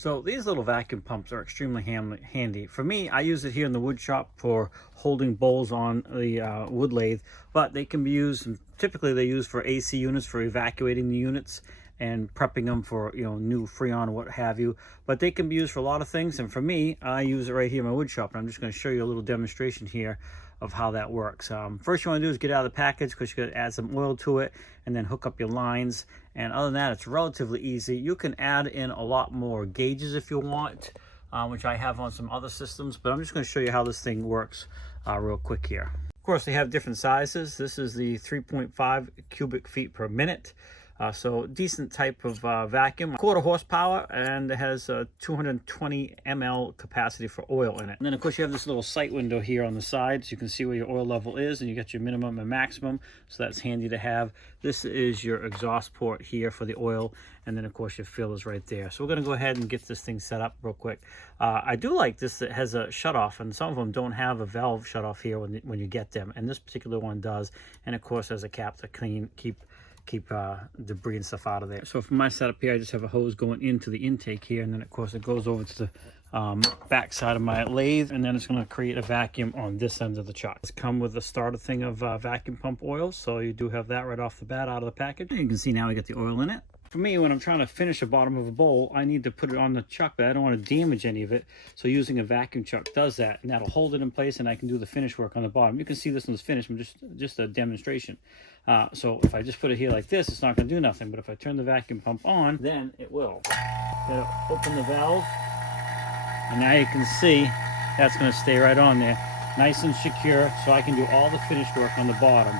So these little vacuum pumps are extremely handy. For me, I use it here in the wood shop for holding bowls on the wood lathe, but they can be used, typically they use for AC units, for evacuating the units and prepping them for, new Freon or what have you. But they can be used for a lot of things, and for me, I use it right here in my wood shop, and I'm just going to show you a little demonstration here of how that works. First you want to do is get out of the package, because you're going to add some oil to it and then hook up your lines. And other than that, it's relatively easy. You can add in a lot more gauges if you want, which I have on some other systems, but I'm just going to show you how this thing works real quick here. Of course, they have different sizes. This is the 3.5 cubic feet per minute. So decent type of vacuum, quarter horsepower, and it has 220 ml capacity for oil in it. And then of course you have this little sight window here on the side, so you can see where your oil level is, and you got your minimum and maximum, so that's handy to have. This is your exhaust port here for the oil, and then of course your fill is right there. So we're going to go ahead and get this thing set up real quick. I do like this, that has a shutoff, and some of them don't have a valve shutoff here when you get them, and this particular one does. And of course there's a cap to keep debris and stuff out of there. So for my setup here, I just have a hose going into the intake here, and then of course it goes over to the back side of my lathe, and then it's going to create a vacuum on this end of the chuck. It's come with a starter thing of vacuum pump oil, so you do have that right off the bat out of the package. You can see now we got the oil in it. For me, when I'm trying to finish the bottom of a bowl, I need to put it on the chuck, but I don't want to damage any of it. So using a vacuum chuck does that, and that'll hold it in place, and I can do the finish work on the bottom. You can see this one's finished, just a demonstration. So if I just put it here like this, it's not going to do nothing. But if I turn the vacuum pump on, then it will. It'll open the valve, and now you can see that's going to stay right on there, nice and secure, so I can do all the finish work on the bottom.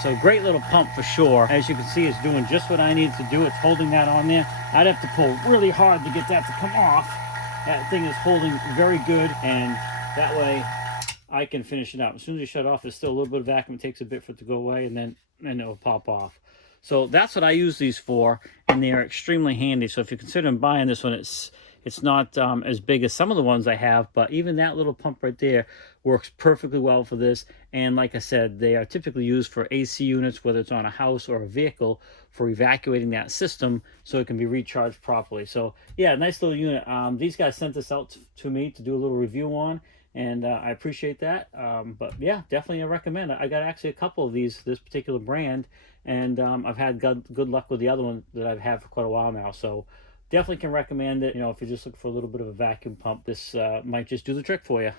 So great little pump for sure. As you can see, it's doing just what I need to do. It's holding that on there. I'd have to pull really hard to get that to come off. That thing is holding very good, and that way I can finish it out. As soon as you shut off, there's still a little bit of vacuum. It takes a bit for it to go away, and then it'll pop off. So that's what I use these for, and they're extremely handy. So if you're considering buying this one, it's not as big as some of the ones I have, but even that little pump right there works perfectly well for this. And like I said, they are typically used for AC units, whether it's on a house or a vehicle, for evacuating that system so it can be recharged properly. So yeah, nice little unit. These guys sent this out to me to do a little review on, and I appreciate that. But yeah, definitely I recommend it. I got actually a couple of this particular brand, and I've had good luck with the other one that I've had for quite a while now. So definitely can recommend it. If you're just looking for a little bit of a vacuum pump, this might just do the trick for you.